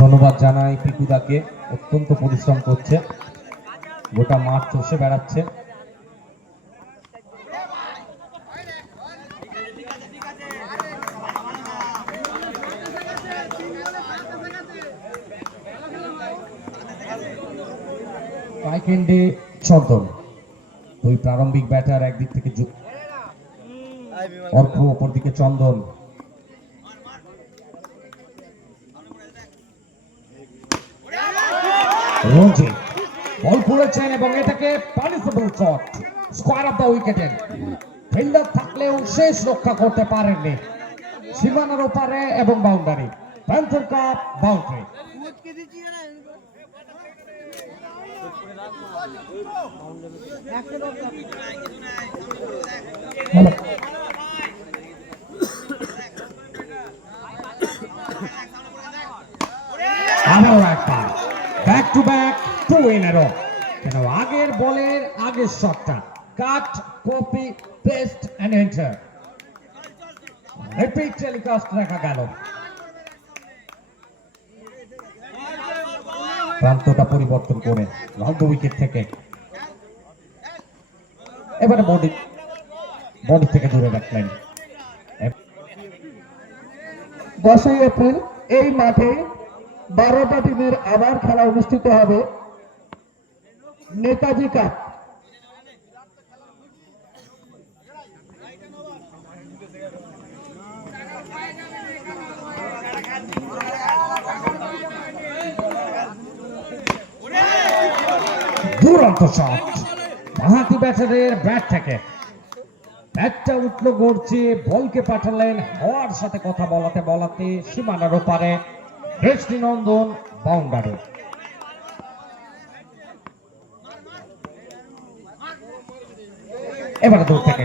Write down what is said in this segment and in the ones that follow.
ধন্যবাদ জানাই পিকুদাকে। অত্যন্ত পরিশ্রম করছে। গোটা মাঠ চষে বেড়াচ্ছে। পাইকেন্ডে চন্দন। দুই প্রারম্ভিক ব্যাটার একদিক থেকে অর্ক অপর দিকে চন্দন। রঞ্জিত বল করেছেন এবং এটাকে পানিসেবল শট স্কোয়ার অফ দ্য উইকেটের ফিল্ডার থাকলেও শেষ রক্ষা করতে পারেননি। সীমানার ওপারে এবং বাউন্ডারি প্যান্থর কাপ বাউন্ডারি আগের শটটা cut copy paste and enter repeat telecast দেখা প্রান্তটা পরিবর্তন করে লম্ব উইকেট থেকে। এবারে বডি বডি থেকে দূরে রাখলেন। দশই এপ্রিল, এই মাঠে বারোটা টিমের আবার খেলা অনুষ্ঠিত হবে। নেতাজি কাপ দুরন্ত শট বাহাতি ব্যাটারের ব্যাট থেকে। ব্যাটটা উঠল গড়ছে বলকে পাঠালেন, হওয়ার সাথে কথা বলাতে বলাতে সীমানার ওপারে। দৃষ্টিনন্দন বাউন্ডারি এবারে দূর থেকে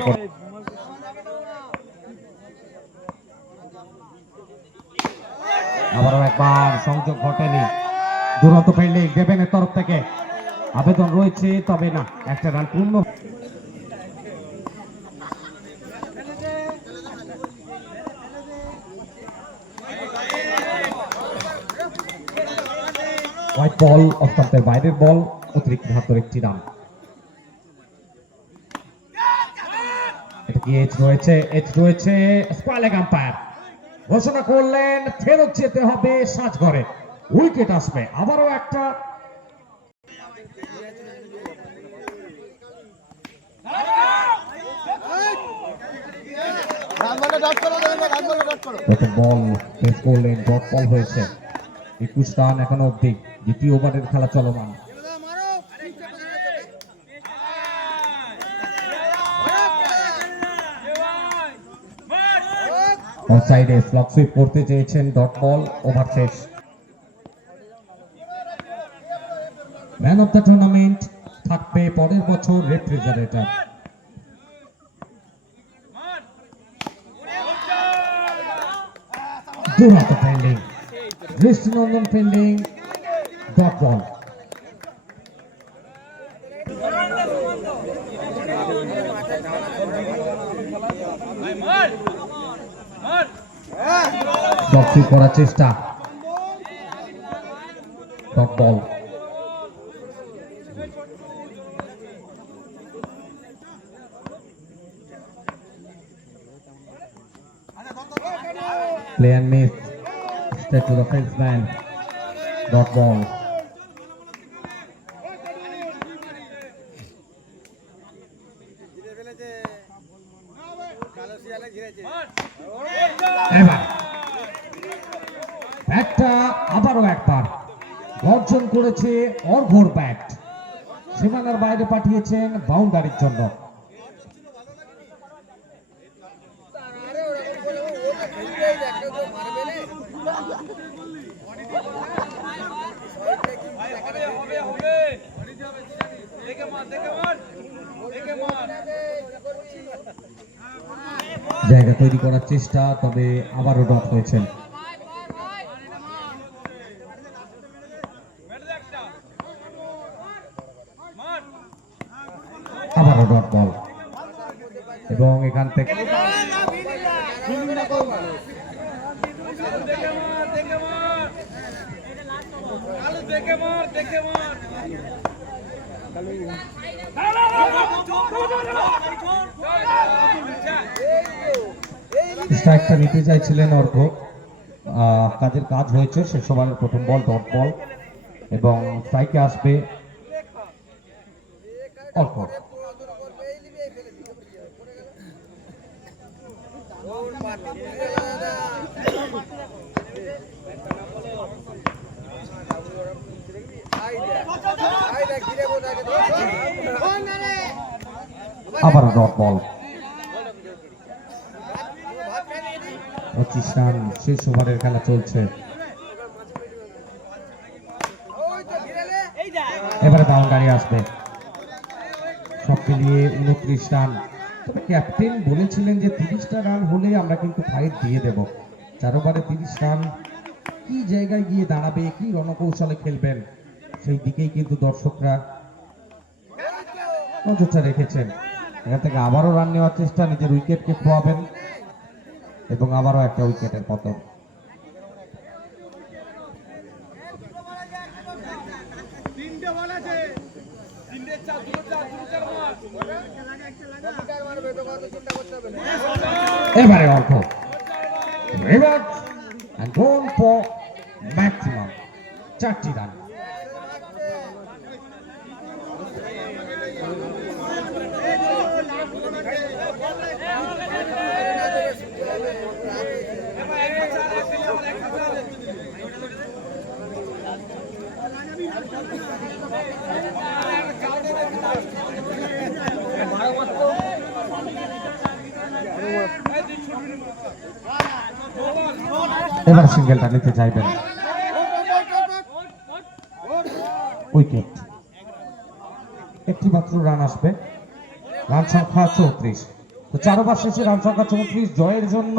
আবারও একবার সংযোগ ঘটেনি। দুরন্ত ফিল্ডিং দেবেনের তরফ থেকে। আবেদন রয়েছে, তবে না, একটা রান পূর্ণ। হোয়াইট বল অস্তান্তের বাইরের বল অতিরিক্ত হাতের একটি রান। রয়েছে রয়েছে আম্পায়ার ঘোষণা করলেন, ফেরত যেতে হবে সাজঘরে উইকেট আসবে, আবারও একটা একটা বল পেস করলেন বল হয়েছে? একুশ রান এখনও অব্দি দ্বিতীয় ওভারের খেলা চলমান। সাইডে ফ্লক সুইপ করতে চেয়েছেন ডট বল ওভার শেষ। ম্যান অফ দ্য টুর্নামেন্ট থাকবে পরের বছর রেফ্রিজারেটর দুরাত ফিল্ডিং দৃষ্টিনন্দন ফিল্ডিং ডট বল সুইপ করার চেষ্টা। Dot ball Play and miss. Straight to the fence man. Dot ball. এবার ব্যাটটা আবারও একবার গর্জন করেছে অর্ঘর ব্যাট সীমানার বাইরে পাঠিয়েছেন বাউন্ডারির জন্য জায়গা তৈরি করার চেষ্টা, তবে আবারও ডট হয়েছেন। আবারও ডট বল। এবং এখান থেকে দেখে মার দেখে মার। স্ট্রাইকটা নিতে চাইছিলেন অর্ঘ। কাজের কাজ হয়েছে, শেষ ওভারের প্রথম বল ডট বল, এবং স্ট্রাইকে আসবে অর্ঘ। আবার ডট বল। পঁচিশ রান, শেষ ওভারের খেলা চলছে। এবারে বাউন্ডারি আসবে। সব মিলিয়ে উনত্রিশ রান। তবে ক্যাপ্টেন বলেছিলেন যে তিরিশটা রান হলে আমরা কিন্তু ফাইট দিয়ে দেব। চার ওভারে তিরিশ রান। কি জায়গায় গিয়ে দাঁড়াবে, কি রণকৌশলে খেলবেন? সেই দিকেই কিন্তু দর্শকরা নজরটা রেখেছেন। এখান থেকে আবারও রান নেওয়ার চেষ্টা নিজের উইকেটকে খোয়াবেন এবং আবারও একটা উইকেটের পতন। এবারে অল্প। রিভার্স ম্যাক্সিমাম চারটি রান এবার সিঙ্গেলটা নিতে চাইবেন। উইকেট একটি মাত্র রান আসবে। রান সংখ্যা চৌত্রিশ। তো চার ওভার শেষে রান সংখ্যা চৌত্রিশ জয়ের জন্য